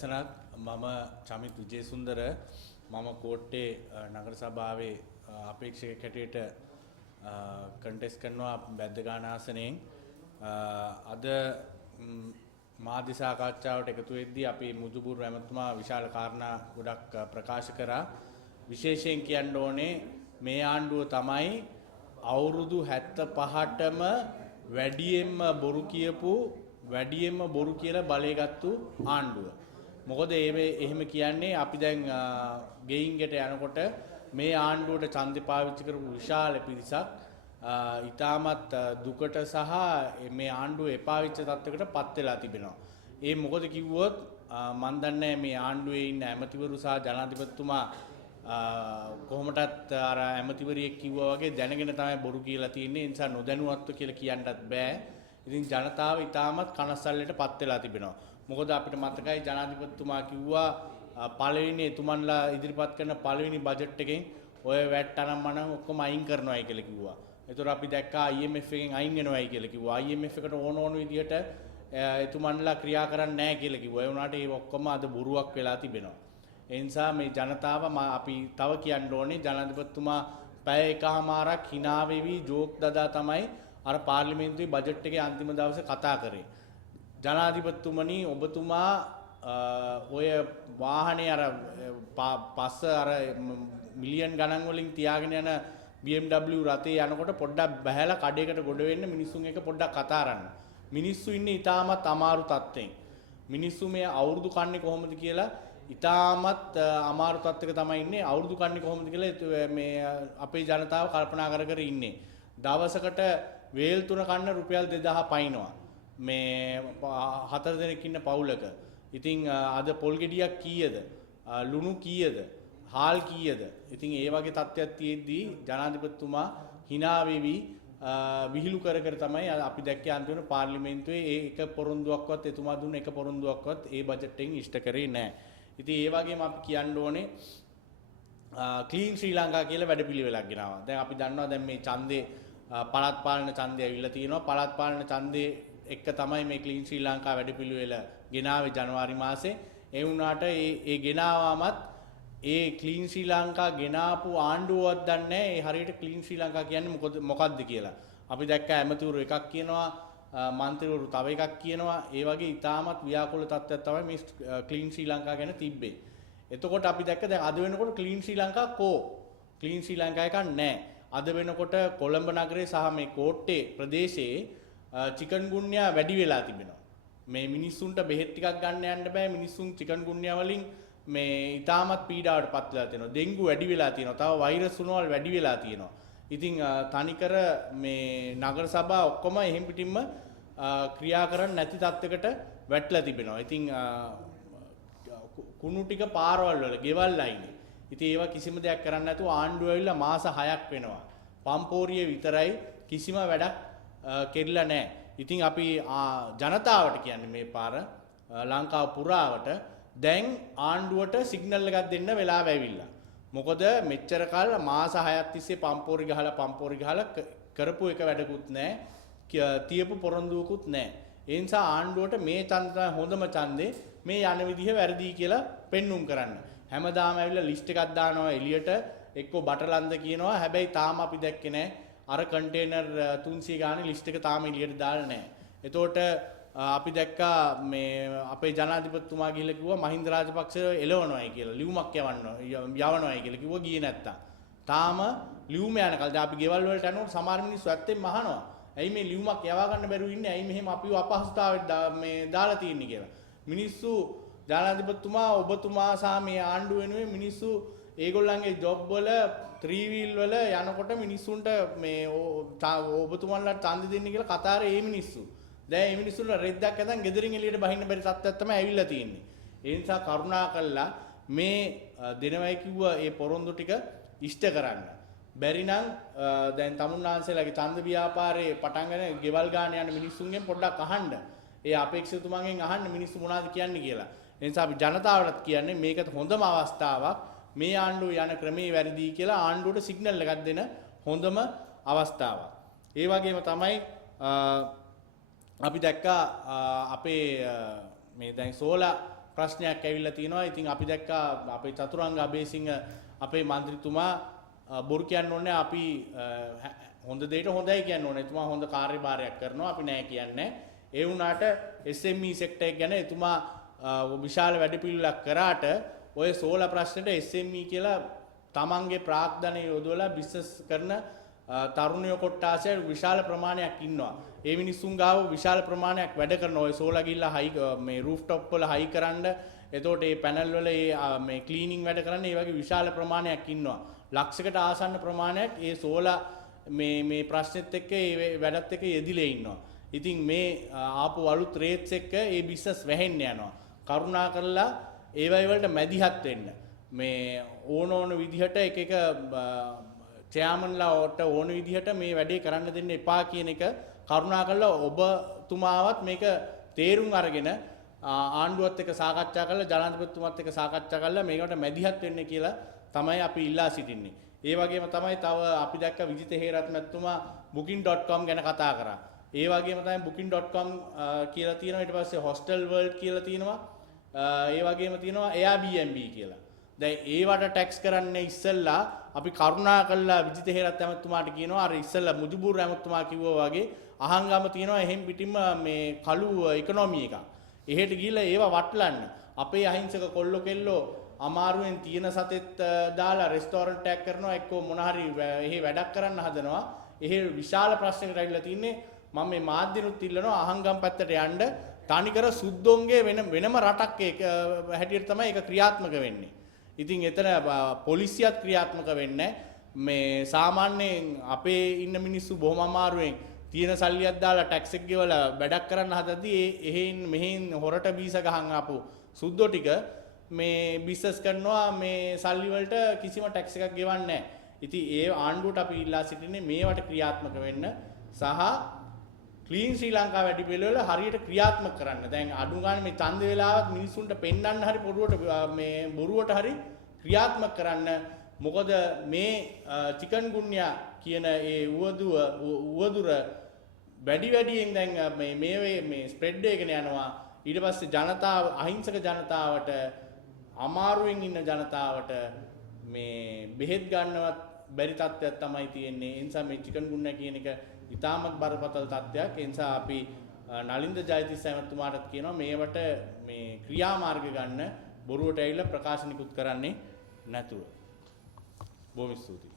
සනත් මම චමිත් විජේසුන්දර මම කෝට්ටේ නගර සභාවේ අපේක්ෂක කැටයට කන්ටෙස්ට් කරනවා බැද්දගාන ආසනයෙන් අද මාධ්‍ය සාකච්ඡාවට එකතු වෙද්දී අපි මුජුබුරු ඇමතුමා විශාල කාරණා ගොඩක් ප්‍රකාශ කරා විශේෂයෙන් කියන්න ඕනේ මේ ආණ්ඩුව තමයි අවුරුදු 75ටම වැඩියෙන්ම බොරු කියපු වැඩියෙන්ම බොරු කියලා බලයගත්තු ආණ්ඩුව. මොකද එහෙම කියන්නේ අපි දැන් ගෙයින්ගට යනකොට මේ ආණ්ඩුවට ඡන්දය පාවිච්චි කරපු විශාල පිරිසක් ඊටමත් දුකට සහ මේ ආණ්ඩුව එපා වෙච්ච තත්යකට පත් වෙලා තිබෙනවා. ඒ මොකද කිව්වොත් මන් දන්නේ මේ ආණ්ඩුවේ ඉන්න ඇමතිවරු සහ ජනාධිපතිතුමා කොහොමටත් අර ඇමතිවරියෙක් කිව්වා වගේ දැනගෙන තමයි බොරු කියලා තියෙන්නේ. ඒ නිසා නොදැනුවත්ව කියලා කියන්නත් බෑ. ඉතින් ජනතාව ඊටමත් කනස්සල්ලට පත් වෙලා තිබෙනවා. මොකද අපිට මතකයි ජනාධිපතිතුමා කිව්වා පළවෙනි එතුමන්ලා ඉදිරිපත් කරන පළවෙනි බජට් එකෙන් ඔය වැට් අනම්මනම් ඔක්කොම අයින් කරනවායි කියලා කිව්වා. ඒතර අපි දැක්කා IMF එකෙන් අයින් වෙනවායි කියලා කිව්වා. IMF එකට ඕන විදිහට එතුමන්ලා ක්‍රියා කරන්නේ නැහැ කියලා කිව්වා. ඒ වුණාට ඒ ඔක්කොම අද බොරුවක් වෙලා තිබෙනවා. ඒ නිසා මේ ජනතාව අපි තව කියන්න ඕනේ ජනාධිපතිතුමා පැය එකමාරක් hina වෙවි ජෝක් දදා තමයි අර පාර්ලිමේන්තුවේ බජට් එකේ අන්තිම දවසේ කතා කරේ. ජනාධිපතිතුමනි ඔබතුමා ඔය වාහනේ අර පස්ස අර මිලියන් ගණන් වලින් තියාගෙන යන BMW රථේ යනකොට පොඩ්ඩක් බහැලා කඩේකට ගොඩ වෙන්න මිනිස්සුන් එක පොඩ්ඩක් කතා කරන්න. මිනිස්සු ඉන්නේ ඊටමත් අමාරු තත්ත්වෙන්. මිනිස්සු මේ අවුරුදු කන්නේ කොහොමද කියලා ඊටමත් අමාරු තත්ත්වයක තමයි ඉන්නේ. අවුරුදු කන්නේ කොහොමද කියලා මේ අපේ ජනතාව කල්පනා කර කර ඉන්නේ. දවසකට වේල් 3 කන්න රුපියල් 2000 පයින්නවා. මේ 4 දෙනෙක් ඉන්න පවුලක. ඉතින් අද පොල් ගෙඩියක් කීයද? ලුණු කීයද? හාල් කීයද? ඉතින් ඒ වගේ තත්ත්වයක් තියෙද්දී ජනාධිපතිතුමා hina වෙවි විහිළු කර කර තමයි අපි දැක්කේ අන්තිම පාර්ලිමේන්තුවේ ඒ එක පොරොන්දුවක්වත් එතුමා දුන්න එක පොරොන්දුවක්වත් ඒ බජට් එකෙන් ඉෂ්ට කරේ නැහැ. ඉතින් ඒ වගේම අපි කියන්න ඕනේ ක්ලීන් ශ්‍රී ලංකා කියලා වැඩපිළිවෙලක් ගෙනාවා. දැන් අපි දන්නවා දැන් මේ ඡන්දේ පළාත් පාලන ඡන්දය ඇවිල්ලා තියෙනවා. පළාත් පාලන ඡන්දේ එක්ක තමයි මේ ක්ලීන් ශ්‍රී ලංකා වැඩපිළිවෙල ගෙනාවේ ජනවාරි මාසේ. ඒ වුණාට ඒ ගෙනාවාමත් ඒ ක්ලීන් ශ්‍රී ලංකා ගෙනාපු ආණ්ඩුවවත් දන්නේ නැහැ ඒ හරියට ක්ලීන් ශ්‍රී ලංකා කියන්නේ මොකක්ද කියලා. අපි දැක්ක ඇමතිවරු එකක් කියනවා, මන්ත්‍රීවරු තව එකක් කියනවා. ඒ වගේ ඉතාමත් ව්‍යාකූල තත්ත්වයක් තමයි මේ ක්ලීන් ශ්‍රී ලංකා ගැන තිබ්බේ. එතකොට අපි දැක්ක දැන් අද වෙනකොට ක්ලීන් ශ්‍රී ලංකා ක්ලීන් ශ්‍රී ලංකා එකක් නැහැ. අද වෙනකොට කොළඹ නගරේ සහ මේ කෝට්ටේ ප්‍රදේශයේ චිකන්ගුන්යා වැඩි වෙලා තිබෙනවා. මේ මිනිස්සුන්ට බෙහෙත් ටිකක් ගන්න යන්න බෑ. මිනිස්සුන් චිකන්ගුන්යා වලින් මේ ඊටමත් පීඩාවට පත් වෙලා තියෙනවා. ඩෙන්ගු වැඩි වෙලා තියෙනවා. තව වෛරස් උණුවල් වැඩි වෙලා තියෙනවා. ඉතින් තනිකර මේ නගර සභා ඔක්කොම එහෙම් පිටින්ම ක්‍රියා කරන්නේ නැති තත්යකට වැටලා තිබෙනවා. ඉතින් කුණු ටික පාරවල් වල ගෙවල් අයිනේ. ඉතින් ඒවා කිසිම දෙයක් කරන්න නැතුව ආණ්ඩුව ඇවිල්ලා මාස 6ක් වෙනවා. පම්පෝරිය විතරයි කිසිම වැඩක් කෙරලා නැහැ. ඉතින් අපි ජනතාවට කියන්නේ මේ පාර ලංකාව පුරාවට දැන් ආණ්ඩුවට සිග්නල් එකක් දෙන්න වෙලාව ඇවිල්ලා. මොකද මෙච්චර කාල මාස 6ක් තිස්සේ පම්පෝරි ගහලා කරපු එක වැඩකුත් නැහැ. තියපු පොරොන්දුවකුත් නැහැ. ඒ නිසා ආණ්ඩුවට මේ ඡන්ද හොඳම ඡන්දේ මේ යන විදිහ වැරදි කියලා පෙන්눔 කරන්න. හැමදාම ඇවිල්ලා ලිස්ට් එකක් දානවා එළියට එක්කෝ බටලන්ද කියනවා. හැබැයි තාම අපි දැක්කේ නැහැ. අර කන්ටේනර් 300 ගානේ ලිස්ට් එක තාම එළියට දාලා නැහැ. එතකොට අපි දැක්කා මේ අපේ ජනාධිපතිතුමා ගිහිල්ලා කිව්වා මහින්ද රාජපක්ෂ එලවනවායි කියලා. ලියුමක් යවනවායි කියලා කිව්වා ගියේ නැත්තම්. තාම ලියුම යනකල් දැන් අපි ගෙවල් වලට යනකොට සමහර මිනිස්සු ඇත්තෙන්ම අහනවා. ඇයි මේ ලියුමක් යවා ගන්න බැරුව ඉන්නේ? ඇයි මෙහෙම අපිව අපහසුතාවයට මේ දාලා තියෙන්නේ කියලා. මිනිස්සු ජනාධිපතිතුමා ඔබතුමා සහ මේ ආණ්ඩුව වෙනුවෙන් මිනිස්සු ඒගොල්ලන්ගේ ජොබ් වල 3 wheel වල යනකොට මිනිස්සුන්ට මේ ඔබතුමන්ලාට ඡන්ද දෙන්න කියලා කතාරේ මේ මිනිස්සු. දැන් මේ මිනිස්සුන්ලා රෙද්දක් ඇඳන් ගෙදරින් එළියට බහින්න බැරි තත්ත්වයක් තමයි ඇවිල්ලා තියෙන්නේ. ඒ නිසා කරුණාකරලා මේ දෙනවයි කිව්ව ඒ පොරොන්දු ටික ඉෂ්ට කරන්න. බැරි නම් දැන් තමුන්නාන්සේලාගේ ඡන්ද ව්‍යාපාරේ පටන් ගන්න ගෙවල් ගාන යන මිනිස්සුන්ගෙන් පොඩ්ඩක් අහන්න. ඒ අපේක්ෂිතුමන්ගෙන් අහන්න මිනිස්සු මොනවද කියන්නේ කියලා. ඒ නිසා අපි ජනතාවටත් කියන්නේ මේක හොඳම අවස්ථාවක්. මේ ආණ්ඩුව යන ක්‍රමේ වැරදි කියලා ආණ්ඩුවට සිග්නල් එකක් දෙන හොඳම අවස්ථාවක්. ඒ වගේම තමයි අපි දැක්කා අපේ මේ දැන් සෝලා ප්‍රශ්නයක් ඇවිල්ලා තියෙනවා. ඉතින් අපි දැක්කා අපේ චතුරංග අබේසිංහ අපේ മന്ത്രിතුමා බොරු කියන්න ඕනේ අපි හොඳ දෙයට හොඳයි කියන්න ඕනේ. එතුමා හොඳ කාර්යභාරයක් කරනවා අපි නෑ කියන්නේ. ඒ වුණාට SME සෙක්ටර් එක ගැන එතුමා විශාල වැඩපිළිවෙලක් කරාට ඔය සෝලා ප්‍රශ්නෙට SME කියලා තමන්ගේ ප්‍රාග්ධනය යොදවලා බිස්නස් කරන තරුණයෝ කොට්ටාසය විශාල ප්‍රමාණයක් ඉන්නවා. ඒ මිනිස්සුන් ගාව විශාල ප්‍රමාණයක් වැඩ කරන ඔය සෝලා ගිල්ලා හයි මේ රූෆ්ටොප් වල හයි කරන්න එතකොට මේ පැනල් වල මේ ක්ලීනින් වැඩ කරන්න ඒ වගේ විශාල ප්‍රමාණයක් ඉන්නවා. ලක්ෂයකට ආසන්න ප්‍රමාණයක් ඒ සෝලා මේ ප්‍රශ්නෙත් එක්ක ඒ වැඩත් එක්ක යෙදිලා ඉන්නවා. ඉතින් මේ ආපු අලුත් රේට්ස් එක්ක ඒ බිස්නස් වැහෙන්න යනවා. කරුණා කරලා ඒ වලට මැදිහත් වෙන්න. මේ ඕන විදිහට එක චෙයාමන්ලාට ඕන විදිහට මේ වැඩේ කරන්න දෙන්න එපා කියන එක කරුණා කරලා ඔබතුමාවත් මේක තේරුම් අරගෙන ආණ්ඩුවත් එක්ක සාකච්ඡා කරලා ජනාධිපතිතුමත් එක්ක සාකච්ඡා කරලා මේකට මැදිහත් වෙන්න කියලා තමයි අපි ඉල්ලා සිටින්නේ. ඒ වගේම තමයි තව අපි දැක්ක විජිත හේරත් මැතිතුමා booking.com ගැන කතා කරා. ඒ වගේම තමයි booking.com කියලා තියෙනවා. ඊට පස්සේ hostel world කියලා තියෙනවා. ඒ වගේම තියෙනවා Airbnb කියලා. දැන් ඒවට ටැක්ස් කරන්න ඉස්සෙල්ලා අපි කරුණා කළා විජිත හේරත් ඇමතුමාට කියනවා අර ඉස්සෙල්ලා මුජුබුරු ඇමතුමා කිව්වා වගේ අහංගම තියෙනවා එහෙන් පිටින්ම මේ කළු ඉකොනොමි එක. එහෙට ගිහිල්ලා ඒවා වටලන්න. අපේ අහිංසක කොල්ලෝ කෙල්ලෝ අමාරුවෙන් තියෙන සතෙත් දාලා රෙස්ටෝරන්ට් එකක් කරනවා එක්කෝ මොන හරි එහෙ වැඩක් කරන්න හදනවා. එහෙ විශාල ප්‍රශ්නයකට ඇවිල්ලා තින්නේ මම මේ මාධ්‍යනුත් ඉල්ලනවා අහංගම් පැත්තට යන්න තනිකර සුද්දොන්ගේ වෙනම රටක් හැටියට තමයි ඒක ක්‍රියාත්මක වෙන්නේ. ඉතින් එතන පොලිසියත් ක්‍රියාත්මක වෙන්නේ මේ සාමාන්‍යයෙන් අපේ ඉන්න මිනිස්සු බොහොම අමාරුවෙන් තියෙන සල්ලියක් දාලා ටැක්ස් එක ගෙවලා වැඩක් කරන්න හදද්දී එහෙන් මෙහෙන් හොරට බීස ගහන් ආපු සුද්දෝ ටික මේ බිස්නස් කරනවා මේ සල්ලි වලට කිසිම ටැක්ස් එකක් ගෙවන්නේ නැහැ. ඉතින් ඒ ආණ්ඩුවට අපි ඉල්ලා සිටින්නේ මේවට ක්‍රියාත්මක වෙන්න සහ ක්ලීන් ශ්‍රී ලංකා වැඩි පිළිවෙල හරියට ක්‍රියාත්මක කරන්න. දැන් අඩු ගන්න මේ ඡන්ද වේලාවත් මිනිස්සුන්ට පෙන්වන්න හරි මේ බොරුවට හරි ක්‍රියාත්මක කරන්න. මොකද මේ චිකන්ගුන්යා කියන ඒ උවදුර වැඩියෙන් දැන් මේ ස්ප්‍රෙඩ් එකගෙන යනවා. ඊට පස්සේ ජනතාව අහිංසක ජනතාවට අමාරුවෙන් ඉන්න ජනතාවට මේ බෙහෙත් ගන්නවත් බැරි තත්ත්වයක් තමයි තියෙන්නේ. ඒ නිසා මේ චිකන්ගුන්යා කියන එක ඉතාමත් බරපතල තත්ත්වයක්. ඒ නිසා අපි නලින්ද ජයතිස්ස ඇමතුමාටත් කියනවා මේවට මේ ක්‍රියාමාර්ග ගන්න බොරුවට ඇවිල්ලා ප්‍රකාශනිකුත් කරන්නේ නැතුව. බොහොම ස්තුතියි.